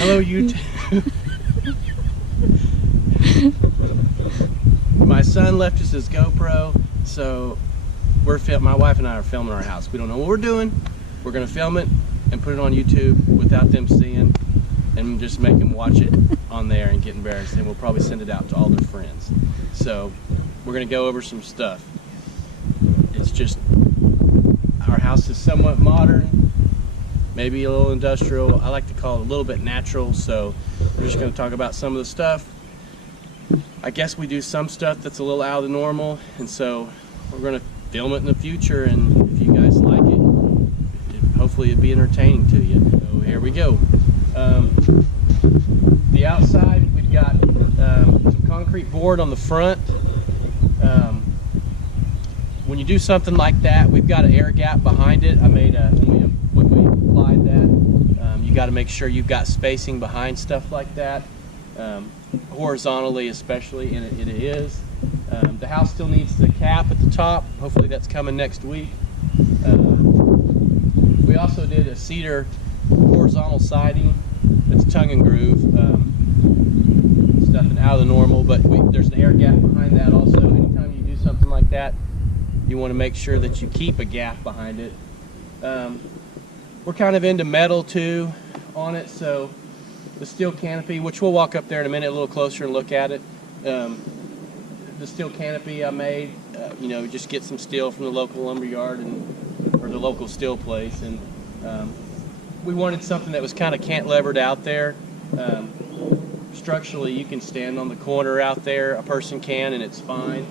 Hello, YouTube. My son left us his GoPro, so my wife and I are filming our house. We don't know what we're doing. We're gonna film it and put it on YouTube without them seeing, and just make them watch it on there and get embarrassed, and we'll probably send it out to all their friends. So we're gonna go over some stuff. It's just, our house is somewhat modern, maybe a little industrial. I like to call it a little bit natural, so we're just gonna talk about some of the stuff. I guess we do some stuff that's a little out of the normal, and so we're gonna film it in the future, and if you guys like it, hopefully it'd be entertaining to you. So here we go. The outside, we've got some concrete board on the front. When you do something like that, we've got an air gap behind it. I made when we applied that, you got to make sure you've got spacing behind stuff like that, horizontally especially, and it is. The house still needs the cap at the top. Hopefully that's coming next week. We also did a cedar horizontal siding. It's tongue and groove. It's nothing out of the normal, but there's an air gap behind that also. Anytime you do something like that, you want to make sure that you keep a gap behind it. We're kind of into metal too on it, so the steel canopy, which we'll walk up there in a minute a little closer and look at it. The steel canopy I made, you know, just get some steel from the local lumber yard or the local steel place, and we wanted something that was kind of cantilevered out there. Structurally, you can stand on the corner out there, a person can, and it's fine.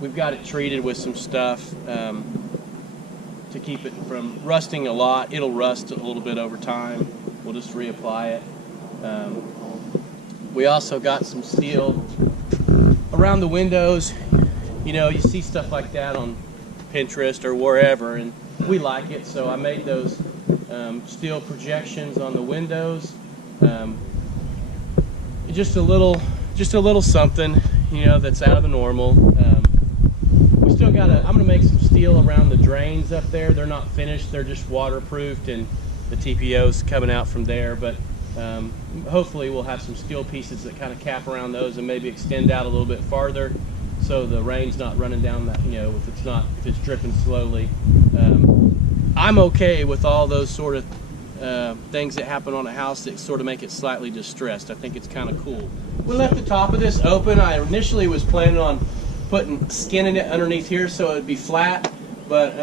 We've got it treated with some stuff to keep it from rusting a lot. It'll rust a little bit over time. We'll just reapply it. We also got some steel around the windows. You know, you see stuff like that on Pinterest or wherever, and we like it, so I made those steel projections on the windows. Just a little something, you know, that's out of the normal. We still got I'm gonna make some steel around the drains up there. They're not finished, they're just waterproofed, and the TPO's coming out from there, but hopefully we'll have some steel pieces that kind of cap around those and maybe extend out a little bit farther, so the rain's not running down that, you know, if it's dripping slowly. I'm okay with all those sort of things that happen on a house that sort of make it slightly distressed. I think it's kind of cool. We left the top of this open. I initially was planning on putting skin in it underneath here so it would be flat, but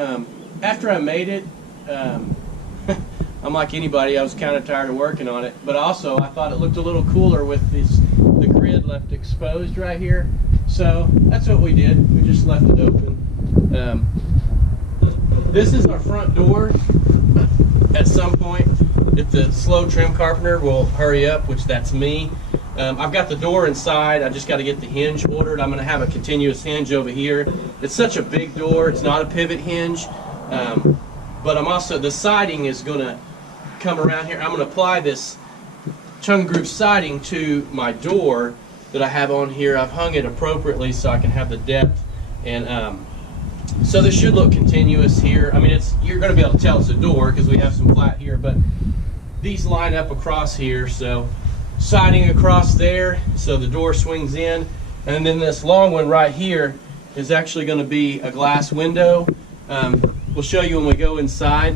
after I made it, I'm like anybody, I was kind of tired of working on it, but also I thought it looked a little cooler with the grid left exposed right here, so that's what we did. We just left it open. This is our front door. At some point, if the slow trim carpenter will hurry up, which that's me, I've got the door inside. I just got to get the hinge ordered. I'm going to have a continuous hinge over here. It's such a big door. It's not a pivot hinge, but I'm also, the siding is going to come around here. I'm going to apply this tongue groove siding to my door that I have on here. I've hung it appropriately so I can have the depth, and so this should look continuous here. I mean, you're going to be able to tell it's a door because we have some flat here, but these line up across here, so siding across there so the door swings in, and then this long one right here is actually going to be a glass window. We'll show you when we go inside.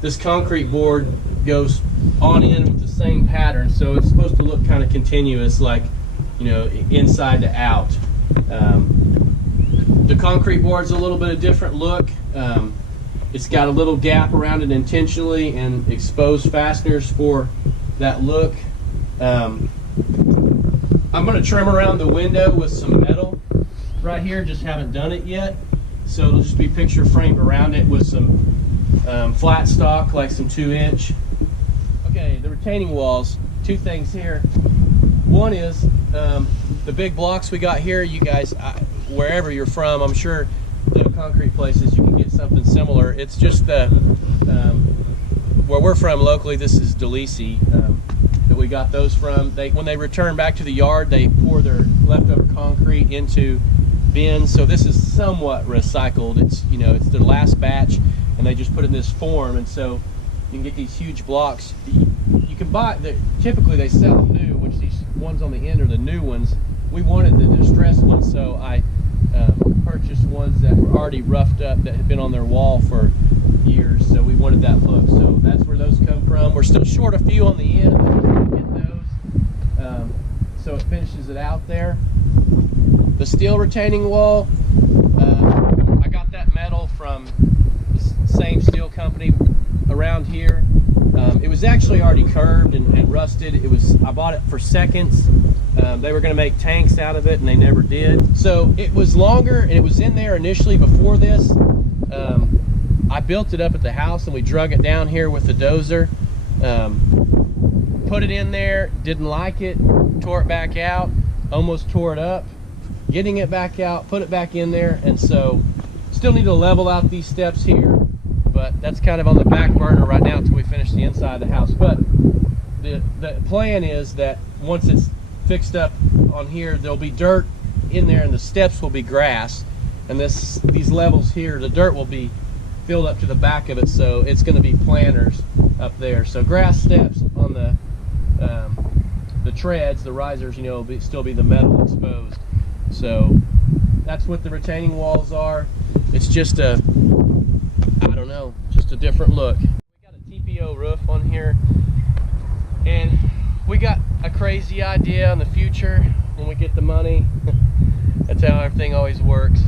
This concrete board goes on in with the same pattern, so it's supposed to look kind of continuous, like, you know, inside to out. The concrete board's a little bit of different look. It's got a little gap around it intentionally and exposed fasteners for that look. I'm going to trim around the window with some metal right here, just haven't done it yet. So it'll just be picture framed around it with some flat stock, like some 2-inch. Okay, the retaining walls, two things here. One is the big blocks we got here. You guys, wherever you're from, I'm sure the concrete places you can get something similar. It's just the where we're from locally, this is DeLisi that we got those from. When they return back to the yard, they pour their leftover concrete into bins. So this is somewhat recycled. It's, you know, it's their last batch, and they just put it in this form, and so you can get these huge blocks. you can buy, typically they sell them new, which these ones on the end are the new ones. We wanted the distressed ones, so I purchased ones that were already roughed up, that had been on their wall for years, so we wanted that look. So that's where those come from. We're still short a few on the end, but we're gonna get those. So it finishes it out there. The steel retaining wall, I got that metal from the same steel company around here. It was actually already curved and rusted. I bought it for seconds. They were going to make tanks out of it, and they never did. So it was longer, and it was in there initially before this. I built it up at the house, and we drug it down here with the dozer. Put it in there, didn't like it, tore it back out, almost tore it up. Getting it back out, put it back in there, and so still need to level out these steps here, but that's kind of on the back burner right now until we finish the inside of the house. But the plan is that once it's fixed up on here, there'll be dirt in there, and the steps will be grass, and these levels here, the dirt will be filled up to the back of it, so it's going to be planters up there. So grass steps on the treads, the risers, you know, will still be the metal exposed. So that's what the retaining walls are. It's just I don't know, just a different look. We got a TPO roof on here, and we got a crazy idea in the future when we get the money. That's how everything always works.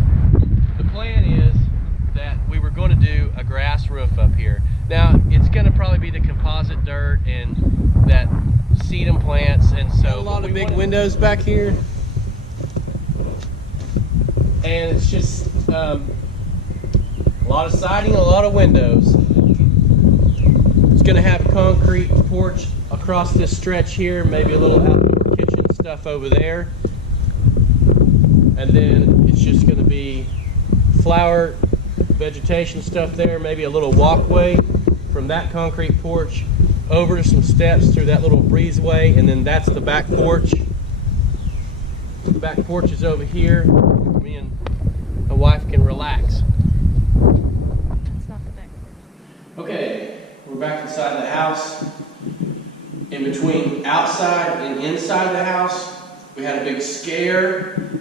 The plan is that we were going to do a grass roof up here. Now it's going to probably be the composite dirt and that sedum plants, and so a lot of big windows back here, and it's just a lot of siding, a lot of windows. It's going to have a concrete porch across this stretch here, maybe a little outdoor kitchen stuff over there, and then it's just going to be flower vegetation stuff there, maybe a little walkway from that concrete porch over to some steps through that little breezeway, and then that's the back porch. The back porch is over here. Me and my wife can relax. It's not the back porch. Okay, we're back inside the house. In between outside and inside the house, we had a big scare.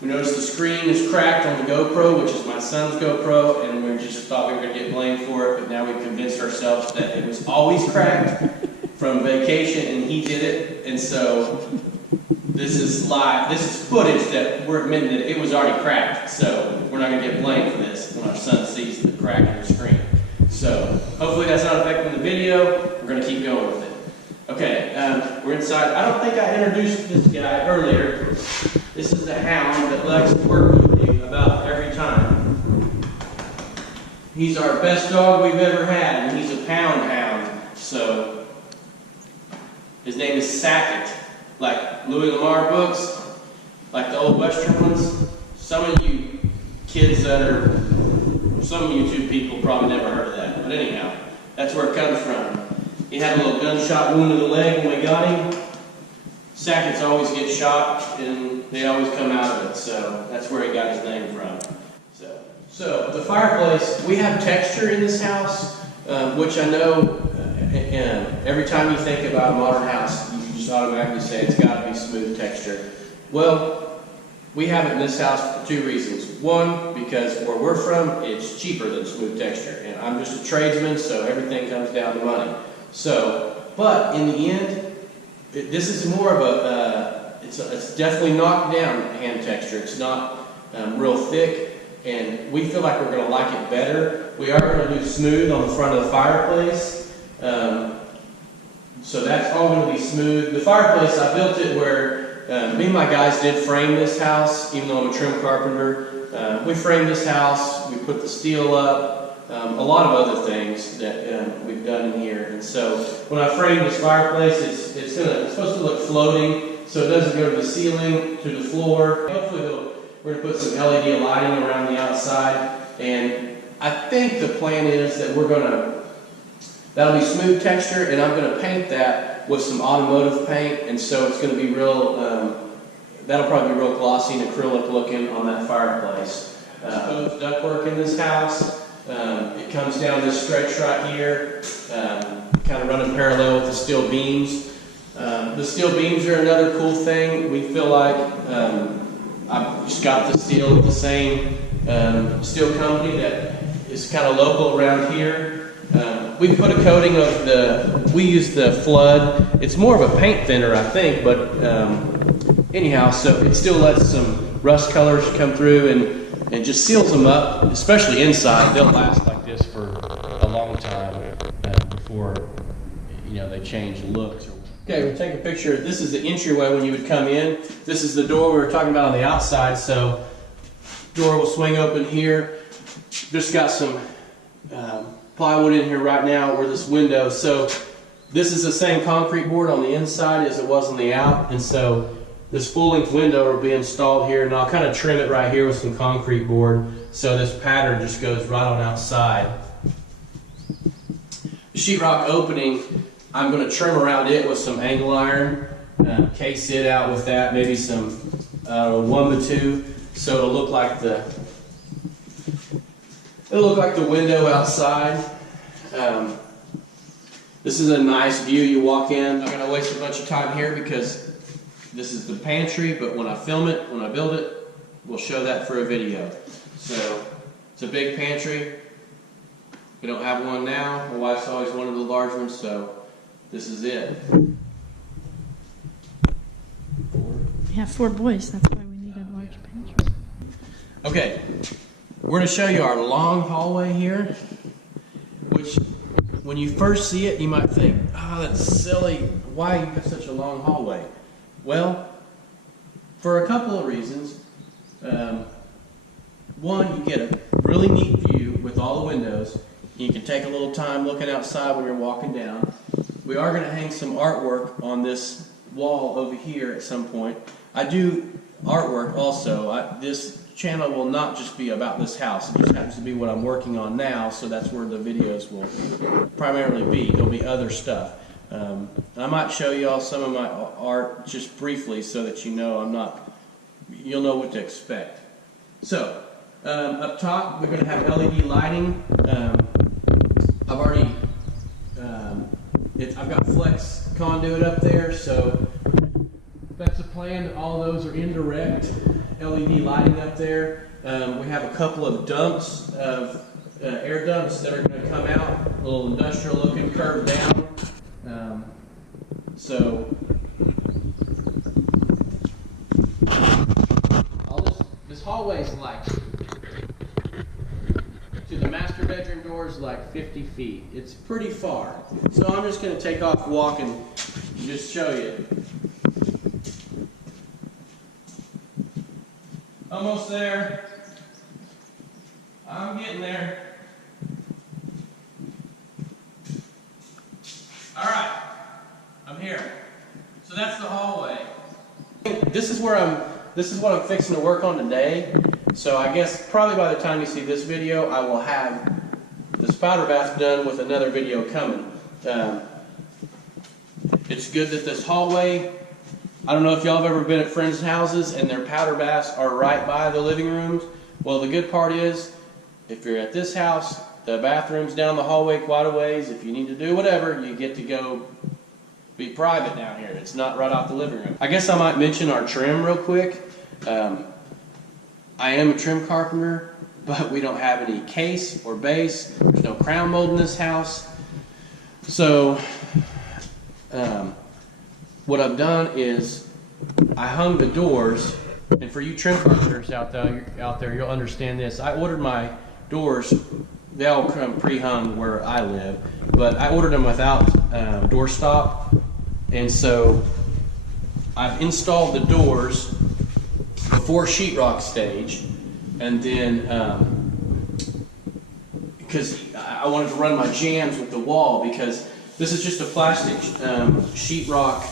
We noticed the screen is cracked on the GoPro, which is my son's GoPro, and we just thought we were going to get blamed for it, but now we've convinced ourselves that it was always cracked from vacation and he did it, and so this is live. This is footage that we're admitting that it was already cracked, so we're not going to get blamed for this when our son sees the crack in the screen. So hopefully that's not affecting the video. We're going to keep going with it. Okay, we're inside. I don't think I introduced this guy earlier. This is the hound that Lex worked with me about every time. He's our best dog we've ever had, and he's a pound hound. So his name is Sackett, like Louis Lamar books, like the old Western ones. Some of you kids some of you two people probably never heard of that, but anyhow, that's where it comes from. He had a little gunshot wound in the leg when we got him. Sackets always get shot, and they always come out of it, so that's where he got his name from. So the fireplace, we have texture in this house, which I know every time you think about a modern house, you just automatically say it's got to be smooth texture. Well, we have it in this house for two reasons. One, because where we're from, it's cheaper than smooth texture, and I'm just a tradesman, so everything comes down to money. So, but in the end, this is more of a, it's definitely knocked down hand texture. It's not real thick, and we feel like we're going to like it better. We are going to do smooth on the front of the fireplace. So that's all going to be smooth. The fireplace, I built it where me and my guys did frame this house, even though I'm a trim carpenter. We framed this house, we put the steel up, a lot of other things that we've done in here. And so when I frame this fireplace, it's supposed to look floating, so it doesn't go to the ceiling, to the floor. Hopefully we're going to put some LED lighting around the outside, and I think the plan is that that'll be smooth texture, and I'm going to paint that with some automotive paint, and so it's going to be real, that'll probably be real glossy and acrylic looking on that fireplace. Both ductwork in this house. It comes down this stretch right here, kind of running parallel with the steel beams. The steel beams are another cool thing. We feel like I've just got the steel at the same steel company that is kind of local around here. We put a coating of we use the Flood. It's more of a paint thinner, I think, but anyhow, so it still lets some rust colors come through and just seals them up, especially inside. They'll last like this for a long time before they change looks. Okay, we'll take a picture. This is the entryway when you would come in. This is the door we were talking about on the outside. So door will swing open here. Just got some plywood in here right now where this window. So this is the same concrete board on the inside as it was on the out, and so this full-length window will be installed here, and I'll kind of trim it right here with some concrete board so this pattern just goes right on outside. The sheetrock opening, I'm going to trim around it with some angle iron, case it out with that, maybe some 1x2, so it'll look like the window outside. This is a nice view. You walk in. I'm not going to waste a bunch of time here because this is the pantry, but when I film it, when I build it, we'll show that for a video. So it's a big pantry. We don't have one now. My wife's always wanted the large one, so this is it. We have 4 boys, that's why we need a large pantry. Okay, we're going to show you our long hallway here, which when you first see it, you might think, oh, that's silly. Why you have such a long hallway? Well, for a couple of reasons. One, you get a really neat view with all the windows. You can take a little time looking outside when you're walking down. We are going to hang some artwork on this wall over here at some point. I do artwork also. This channel will not just be about this house. It just happens to be what I'm working on now, so that's where the videos will primarily be. There'll be other stuff. I might show you all some of my art just briefly so that you'll know what to expect. So, up top we're going to have LED lighting. I've got flex conduit up there, so that's a plan. All those are indirect LED lighting up there. We have a couple of dumps, air dumps that are going to come out, a little industrial looking, curved down. This hallway is like, to the master bedroom door is like 50 feet. It's pretty far. So I'm just going to take off walking and just show you. Almost there. I'm getting there. All right. I'm here. So that's the hallway. This is what I'm fixing to work on today. So I guess probably by the time you see this video, I will have this powder bath done with another video coming. It's good that this hallway, I don't know if y'all have ever been at friends' houses and their powder baths are right by the living rooms. Well, the good part is, if you're at this house, the bathroom's down the hallway quite a ways. If you need to do whatever, you get to go be private down here. It's not right off the living room. I guess I might mention our trim real quick. I am a trim carpenter, but we don't have any case or base. There's no crown mold in this house. So what I've done is I hung the doors, and for you trim carpenters out there, you'll understand this. I ordered my doors. They all come pre-hung where I live, but I ordered them without door stop, and so I've installed the doors before sheetrock stage, and then because I wanted to run my jams with the wall, because this is just a plastic sheetrock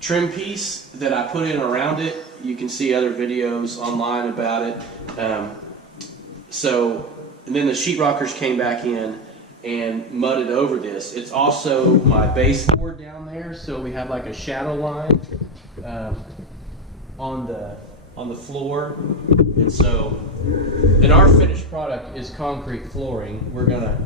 trim piece that I put in around it. You can see other videos online about it. And then the sheetrockers came back in and mudded over this. It's also my baseboard down there, so we have like a shadow line on the floor. And so, and our finished product is concrete flooring. We're gonna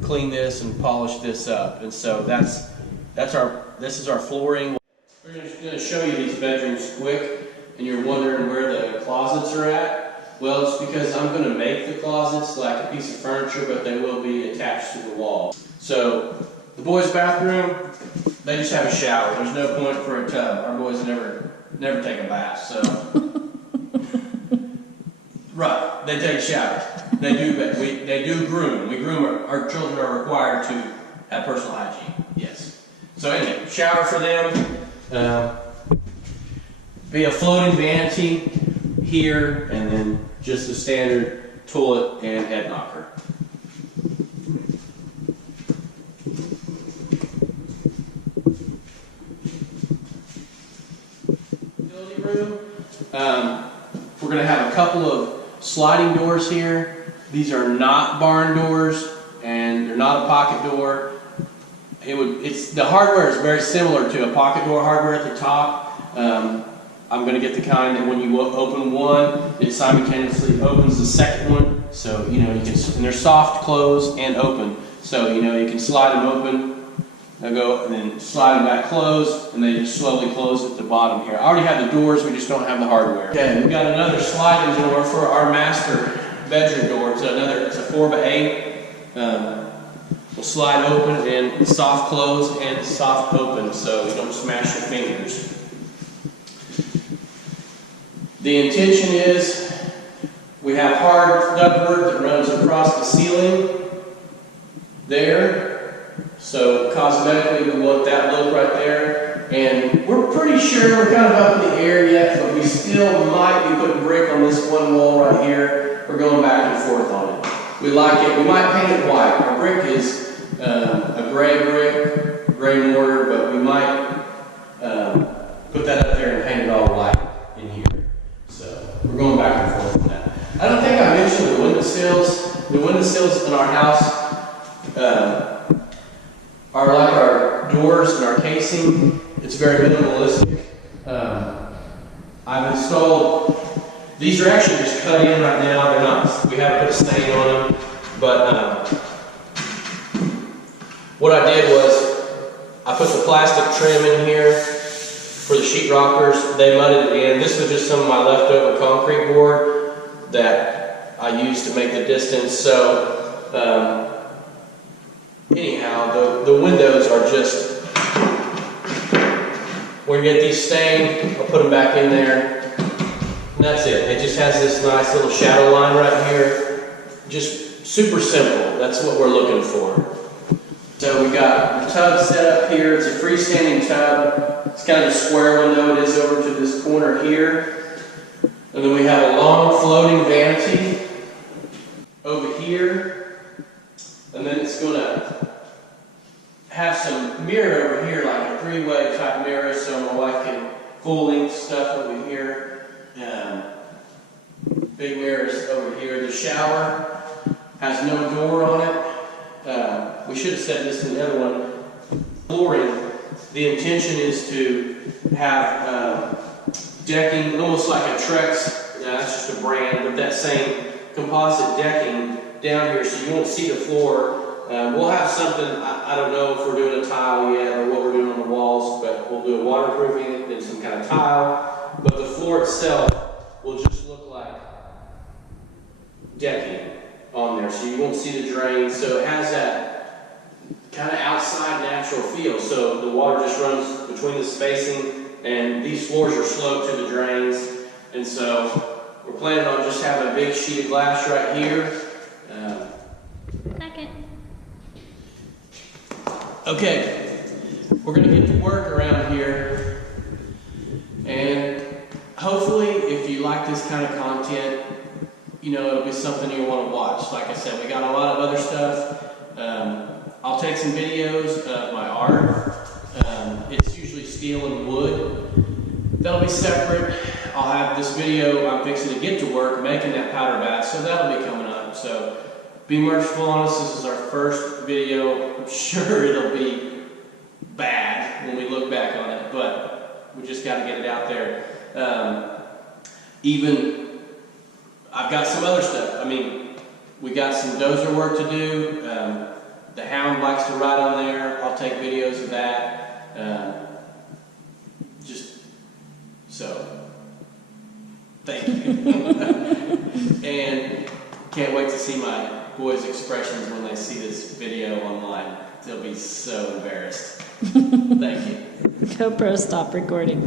clean this and polish this up. And so this is our flooring. We're gonna show you these bedrooms quick, and you're wondering where the closets are at. Well, it's because I'm gonna make the closets like a piece of furniture, but they will be attached to the wall. So the boys' bathroom, they just have a shower. There's no point for a tub. Our boys never take a bath, so. Right, they take showers. They do groom. We groom our children are required to have personal hygiene. Yes. So anyway, shower for them. Be a floating vanity here, and then just a standard toilet and head knocker. Utility room. We're going to have a couple of sliding doors here. These are not barn doors, and they're not a pocket door. The hardware is very similar to a pocket door hardware at the top. I'm going to get the kind that when you open one, it simultaneously opens the second one. So you can, and they're soft, close, and open. So you can slide them open. They'll go and then slide them back closed, and they just slowly close at the bottom here. I already have the doors, we just don't have the hardware. Okay, we've got another sliding door for our master bedroom door. It's a 4x8. Will slide open and soft close and soft open, so you don't smash your fingers. The intention is we have hard ductwork that runs across the ceiling there. So cosmetically, we want that look right there. And we're pretty sure we're kind of up in the air yet, but we still might be putting brick on this one wall right here. We're going back and forth on it. We like it. We might paint it white. Our brick is a gray brick, gray mortar, but we might put that up there and paint it all white in here. So we're going back and forth on that. I don't think I mentioned the windowsills. The windowsills in our house are like our doors and our casing. It's very minimalistic. I've installed, these are actually just cut in right now. They're not, we haven't put a stain on them. But what I did was I put the plastic trim in here for the sheet rockers. They mudded it in. This was just some of my leftover concrete board that I used to make the distance. So anyhow, the windows are just, we're going to get these stained, I'll put them back in there, and that's it. It just has this nice little shadow line right here. Just super simple. That's what we're looking for. So we got the tub set up here. It's a freestanding tub. It's kind of a square window. It is over to this corner here. And then we have a long floating vanity over here. And then it's going to have some mirror over here, like a three-way type mirror, so my wife can full-length stuff over here. Big mirrors over here. The shower has no door on it. We should have said this in the other one. Flooring, the intention is to have decking, almost like a Trex, that's just a brand, but that same composite decking down here, so you won't see the floor. We'll have something, I don't know if we're doing a tile yet or what we're doing on the walls, but we'll do a waterproofing and some kind of tile. But the floor itself will just look like decking on there, so you won't see the drains. So it has that kind of outside natural feel. So the water just runs between the spacing, and these floors are sloped to the drains. And so we're planning on just having a big sheet of glass right here. Okay, we're going to get to work around here, and hopefully if you like this kind of content, it'll be something you'll want to watch. Like I said, we got a lot of other stuff. I'll take some videos of my art. It's usually steel and wood. That'll be separate. I'll have this video I'm fixing to get to work making that powder bath, so that'll be coming up. So be merciful on us. This is our first video. I'm sure it'll be bad when we look back on it, but we just got to get it out there. Even got some other stuff. I mean, we got some dozer work to do. The hound likes to ride on there. I'll take videos of that. Just so, thank you. And can't wait to see my boys' expressions when they see this video online. They'll be so embarrassed. Thank you. GoPro, stop recording.